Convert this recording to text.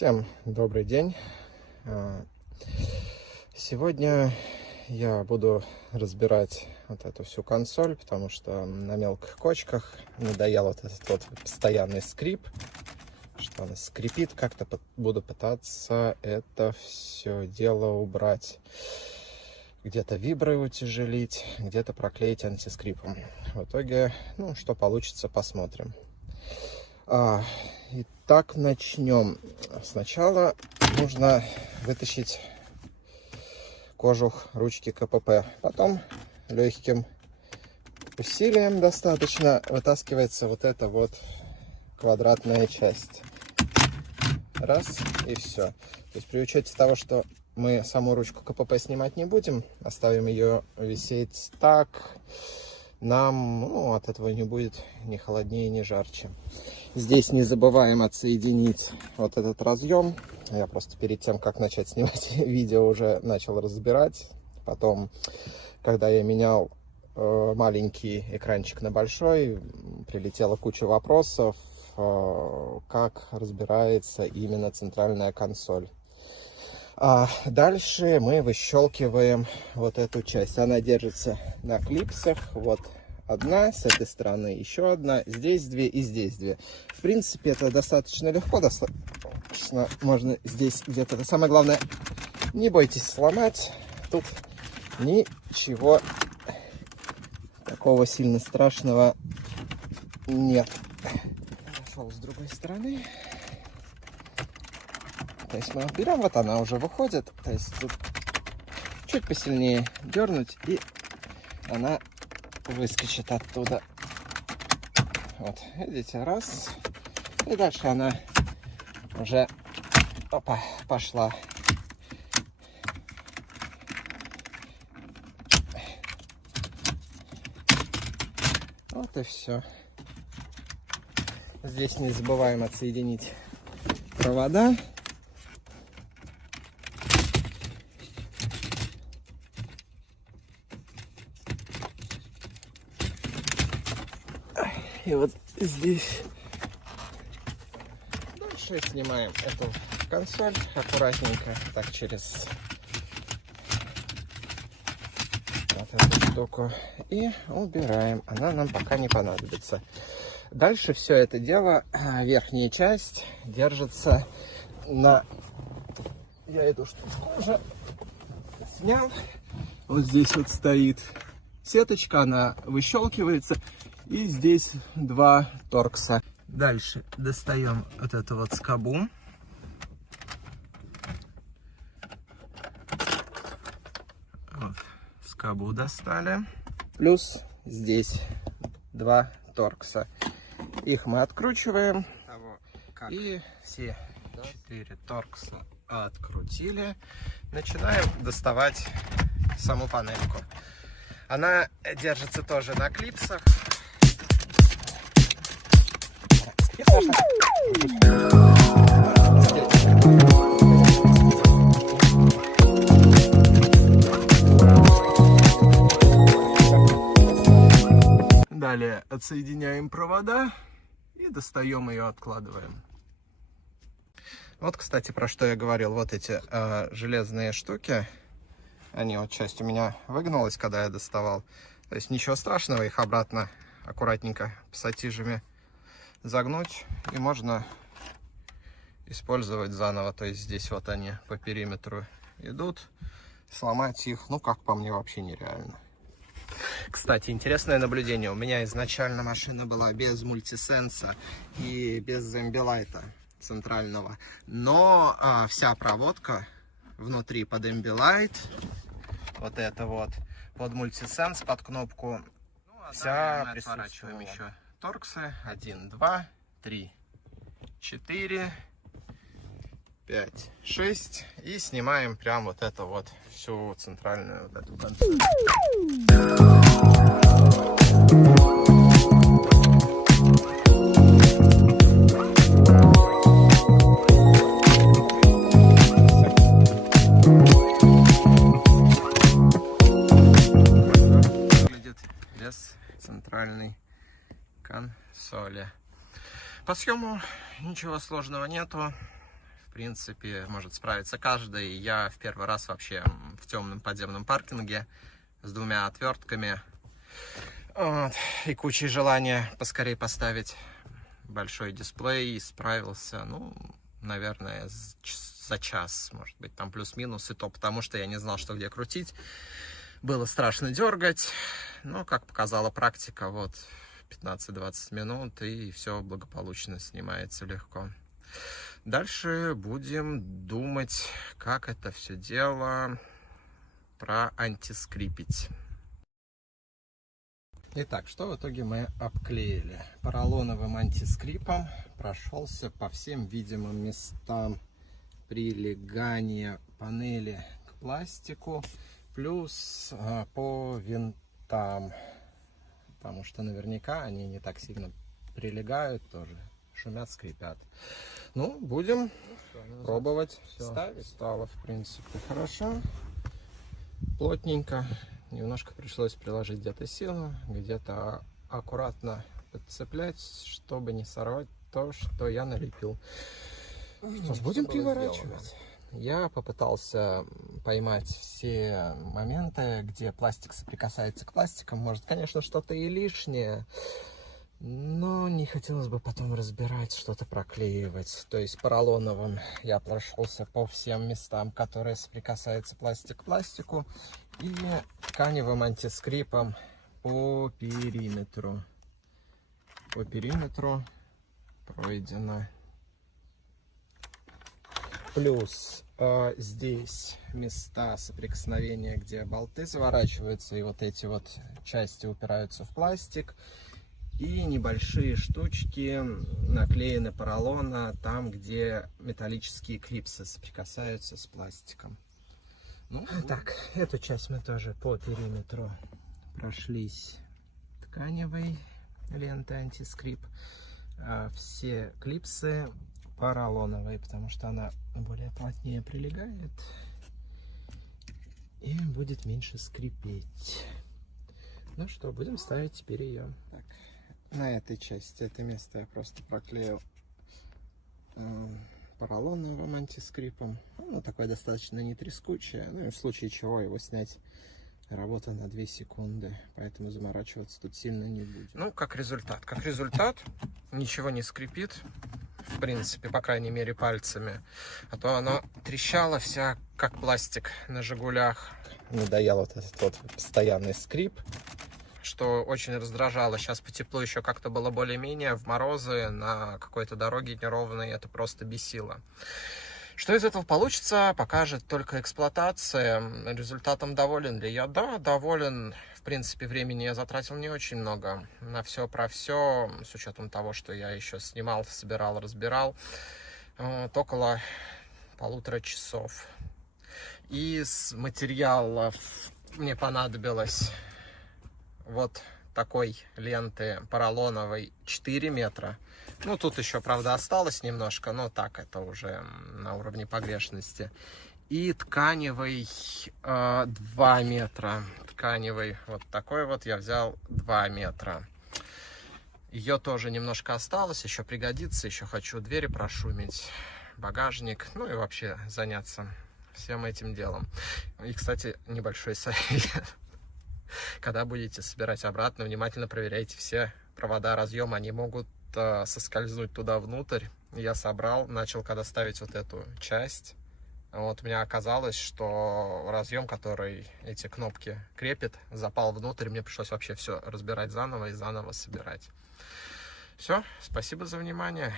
Всем добрый день. Сегодня я буду разбирать вот эту всю консоль, потому что на мелких кочках надоел вот этот вот постоянный скрип, что она скрипит. Как-то буду пытаться это все дело убрать. Где-то вибры утяжелить, где-то проклеить антискрипом. В итоге, что получится, посмотрим. Итак, начнем. Сначала нужно вытащить кожух ручки КПП. Потом легким усилием достаточно вытаскивается вот эта вот квадратная часть. Раз, и все. То есть при учете того, что мы саму ручку КПП снимать не будем, оставим ее висеть так, нам от этого не будет ни холоднее, ни жарче. Здесь не забываем отсоединить вот этот разъем. Я просто перед тем, как начать снимать видео, уже начал разбирать. Потом, когда я менял маленький экранчик на большой, прилетела куча вопросов, как разбирается именно центральная консоль. Дальше мы выщелкиваем вот эту часть. Она держится на клипсах. Вот одна, с этой стороны еще одна, здесь две и здесь две. В принципе, это достаточно легко. Достаточно можно здесь где-то. Самое главное, не бойтесь сломать. Тут ничего такого сильно страшного нет. Зашел с другой стороны. То есть мы берем, вот она уже выходит. То есть тут чуть посильнее дернуть, и она выскочит оттуда. Вот, видите, раз. И дальше она уже пошла. Вот и все. Здесь не забываем отсоединить провода. И вот здесь дальше снимаем эту консоль аккуратненько, так через вот эту штуку, и убираем. Она нам пока не понадобится. Дальше все это дело, верхняя часть держится на... Я эту штучку уже снял. Вот здесь вот стоит сеточка, она выщелкивается. И здесь два торкса. Дальше достаем вот эту вот скобу. Вот, скобу достали. Плюс здесь два торкса. Их мы откручиваем. И все 4 торкса открутили. Начинаем доставать саму панельку. Она держится тоже на клипсах. Далее отсоединяем провода и достаем ее, откладываем. Вот, кстати, про что я говорил. Вот эти железные штуки, они вот часть у меня выгнулась, когда я доставал. То есть ничего страшного, их обратно аккуратненько пассатижами загнуть, и можно использовать заново. То есть здесь вот они по периметру идут. Сломать их, как по мне, вообще нереально. Кстати, интересное наблюдение. У меня изначально машина была без мультисенса и без Ambilight центрального. Но вся проводка внутри под Ambilight, вот это вот, под мультисенс, под кнопку, вся присутствует. Еще торксы. 1, 2, 3, 4, 5, 6. И снимаем прям вот это вот, всю центральную вот эту консоль. Выглядит без центральной консоли. По съему ничего сложного нету. В принципе, может справиться каждый. Я в первый раз вообще в темном подземном паркинге с 2 отвертками. Вот. И кучей желания поскорее поставить большой дисплей. И справился, ну, наверное, за час, может быть, там плюс-минус. И то потому, что я не знал, что где крутить. Было страшно дергать. Но, как показала практика, вот 15-20 минут, и все благополучно снимается легко. Дальше будем думать, как это все дело проантискрипить. Итак, что в итоге мы обклеили? Поролоновым антискрипом прошелся по всем видимым местам прилегания панели к пластику, плюс по винтам, потому что наверняка они не так сильно прилегают, тоже шумят, скрипят. Ну, будем пробовать ставить. Стало, в принципе, хорошо, плотненько. Немножко пришлось приложить где-то силу, где-то аккуратно подцеплять, чтобы не сорвать то, что я налепил. Что ж, будем переворачивать. Я попытался поймать все моменты, где пластик соприкасается к пластикам. Может, конечно, что-то и лишнее, но не хотелось бы потом разбирать, что-то проклеивать. То есть поролоновым я прошелся по всем местам, которые соприкасаются пластик к пластику, и тканевым антискрипом по периметру. По периметру пройдено. Плюс здесь места соприкосновения, где болты заворачиваются, и вот эти вот части упираются в пластик. И небольшие штучки наклеены поролона там, где металлические клипсы соприкасаются с пластиком. Ну, так, эту часть мы тоже по периметру прошлись тканевой лентой антискрип. Все клипсы поролоновые, потому что она более плотнее прилегает и будет меньше скрипеть. Ну что, будем ставить теперь ее. Так, на этой части, это место я просто проклеил поролоновым антискрипом. Оно такое достаточно не трескучее, ну и в случае чего его снять работа на 2 секунды, поэтому заморачиваться тут сильно не будет. Ну, как результат? Как результат, ничего не скрипит, в принципе, по крайней мере, пальцами. А то оно трещало вся, как пластик на «Жигулях». Надоел вот этот вот постоянный скрип, что очень раздражало. Сейчас по теплу еще как-то было более-менее, в морозы на какой-то дороге неровной это просто бесило. Что из этого получится, покажет только эксплуатация. Результатом доволен ли я? Да, доволен. В принципе, времени я затратил не очень много. На все про все, с учетом того, что я еще снимал, собирал, разбирал, около 1,5 часов. Из материалов мне понадобилось вот такой ленты поролоновой 4 метра. Ну, тут еще, правда, осталось немножко, но так, это уже на уровне погрешности. И тканевый 2 метра. Тканевый вот такой вот я взял 2 метра. Ее тоже немножко осталось, еще пригодится. Еще хочу двери прошумить, багажник, ну и вообще заняться всем этим делом. И, кстати, небольшой совет. Когда будете собирать обратно, внимательно проверяйте все провода разъема, они могут соскользнуть туда внутрь. Я собрал, начал когда ставить вот эту часть. Вот у меня оказалось, что разъем, который эти кнопки крепит, запал внутрь. Мне пришлось вообще все разбирать заново и заново собирать. Все, спасибо за внимание.